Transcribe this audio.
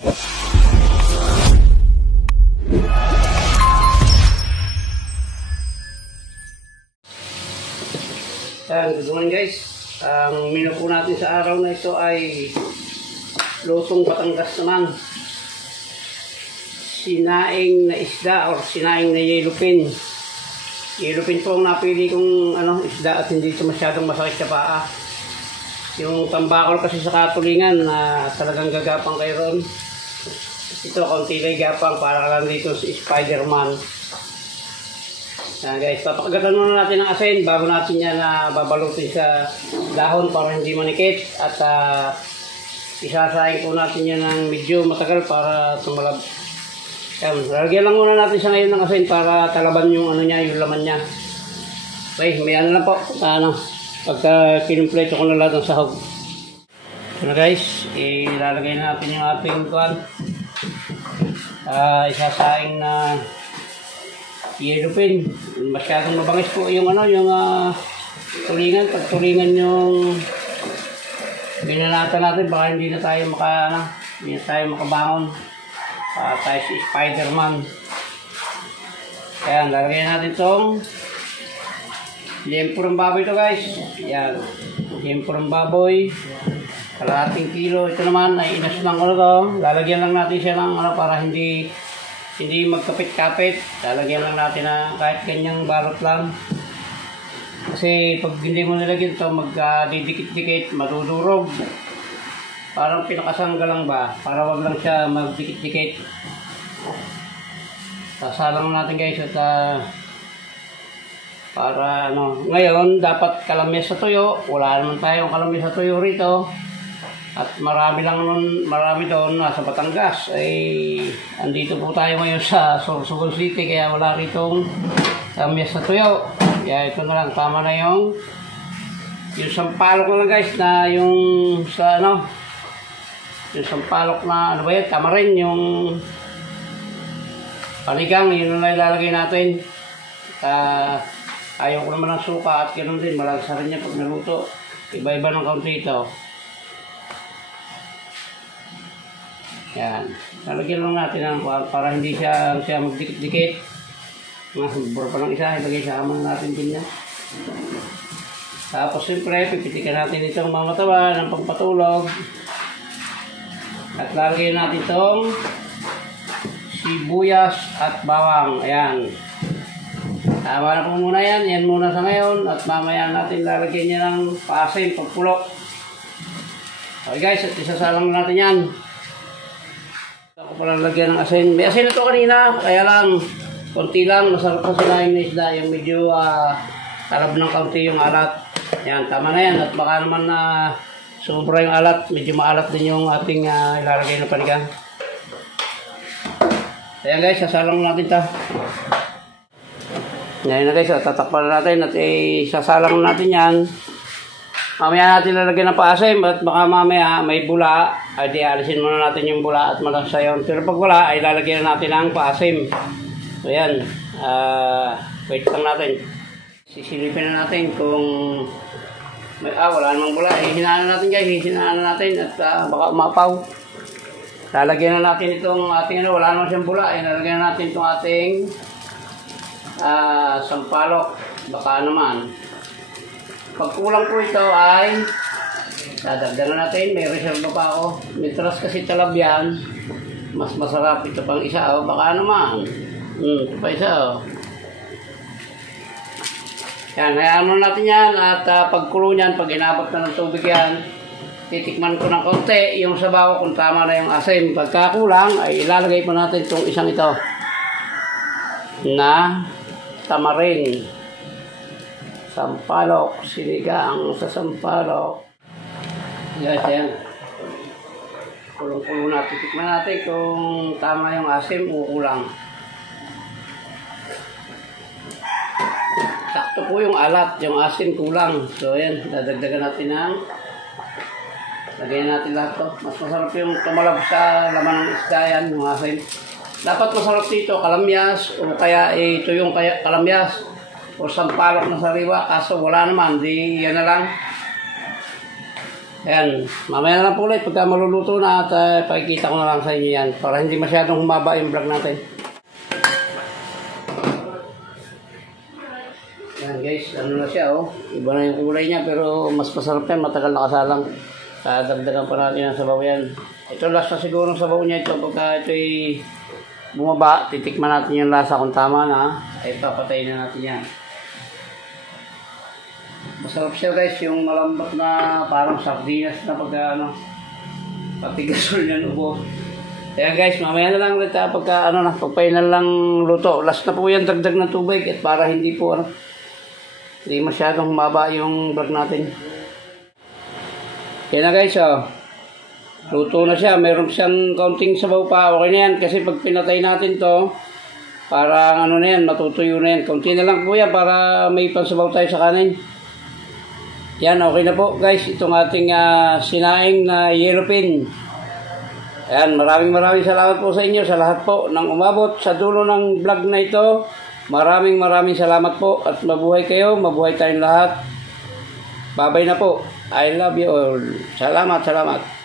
Good morning guys. Ang menu po natin sa araw na ito ay lutong Batangas naman. Sinaing na isda or sinaing na yellowfin. Yellowfin po ang napili kong isda at hindi ito masyadong masakit sa paa. Yung tambakol kasi sa katulingan na talagang gagapang kayo ron. Ito konti lang gapang para lang dito si Spider-Man. Guys, papakagatan muna natin ng asin bago natin yan babalutin sa dahon para hindi manikit at isasaing po natin yan ng medyo matagal para tumalab. Yan, lalagyan lang muna natin siya ngayon ng asin para talaban yung yung laman niya. Okay, may lang po pagka kinumpleto ko na lahat ng sahog. So na guys, ilalagay natin yung ating isasaing na yellowfin. Masyadong mabangis po yung tulingan. Pag tulingan yung binalata natin, baka hindi na tayo makabangon. Tayo si Spider-Man. Ayan, lalagyan natin itong liempo ng baboy ito guys. Ayan, liempo ng baboy. Kalahating kilo. Ito naman ay inasulang ko na ito. Lalagyan lang natin siya ng para hindi magkapit-kapit. Lalagyan lang natin kahit ganyang balot lang. Kasi pag hindi mo nilagyan ito, magdidikit-dikit, madudurog. Parang pinakasangga lang ba? Para wag lang siya magdikit-dikit. Sasalang natin guys at para ngayon dapat kalamyas sa tuyo. Wala naman tayong kalamyas sa tuyo rito. At marami doon nasa Batangas. Andito po tayo ngayon sa Sorsogon City kaya wala ritong kalamyas sa tuyo. Kaya ito na lang, tama na yung sampalok na lang guys na yung sampalok na tama rin yung panigang, yun na ilalagay natin. Ayaw ko naman ng suka at ganoon din, malagsa rin niya pag naluto. Iba-iba ng kaunti ito. Yan. Lalagyan lang natin para hindi siya magdikit-dikit. Buro pa ng isa, ilagay sa amang natin din yan. Tapos siyempre, pipitikan natin itong mga mataba ng pagpatulog. At lalagyan natin itong sibuyas at bawang. Ayan. Tama na po muna yan. Yan muna sa ngayon. At mamaya natin lalagyan niya ng paasin pagpulok. Okay guys, at isasalang natin yan. Ako pala lagyan ng asin. May asin na ito kanina. Kaya lang, konti lang. Masarap kasi na yung isda. Yung medyo talab ng kaunti yung alat. Yan, tama na yan. At baka naman sobra yung alat. Medyo maalat din yung ating ilalagay na panigang. Ayan guys, sasalang natin ito. Ngayon na guys, tatakpan natin at sasalang natin yan. Mamaya natin lalagyan ng paasim at baka mamaya may bula. Ay di alisin muna natin yung bula at malasa yun. Pero pag wala, ay lalagyan natin ng paasim. So yan, wait lang natin. Sisilipin na natin kung wala namang bula. Hinaan natin guys, hinaan natin at baka umapaw. Lalagyan na natin itong ating wala naman siyang bula. Lalagyan na natin itong ating sampalok. Baka naman. Pag kulang po ito ay dadagdagan natin. May reserva pa ako. Mitras kasi talab yan. Mas masarap ito pang isa. Baka naman. Ito pa isa. Yan. Hayaan mo natin yan. At pagkulo niyan, pag inabot na ng tubig yan, titikman ko ng konti yung sabaw kung tama na yung asim. Pagkakulang ay ilalagay po natin itong isang ito na tamarin. Sampalok, sinigang sa sampalok. Guys, yan. Kulong-kulong natin. Tikman natin kung tama yung asim o kulang. Sakto po yung alat, yung asim kulang. So, yan. Dadagdagan natin ng lagyan natin lahat to. Mas masarap yung tumalab sa laman ng isda yan, yung asim. Dapat masarap dito, kalamyas, o kaya ito yung kalamyas. O sampalok na sariwa, kaso wala naman, di yan na lang. Ayan, mamaya na lang po ulit pagka maluluto na at pakikita ko na lang sa inyo yan para hindi masyadong humaba yung vlog natin. Ayan guys, ano na siya oh. Iba na yung kulay niya pero mas masarap yan, matagal nakasalang. Dagdagan pa natin ang sabaw yan. Ito last na siguro ng sabaw niya ito. Pagka ito'y bumaba, titikman natin yung lasa kung tama na, ay papatayin na natin yan. Masarap siya guys, yung malambot na parang sardinas na pagka ano, pati gasol yan ubo. Kaya guys, mamaya na lang ulit pagka ano na, pagpainal lang luto. Last na po yan, dagdag ng tubig at para hindi po ano, hindi masyadong humaba yung vlog natin. Yan na guys, oh. Luto na siya. Meron siyang kaunting sabaw pa. Okay na yan kasi pag pinatay natin to, parang ano na yan, matutuyo na yan. Kaunti na lang po yan para may pansabaw tayo sa kanin. Yan, okay na po guys. Itong ating sinaing na yellowfin. Ayan, maraming salamat po sa inyo, sa lahat po ng umabot sa dulo ng vlog na ito. Maraming salamat po at mabuhay kayo, mabuhay tayong lahat. Bye-bye na po. I love you all. Salamat.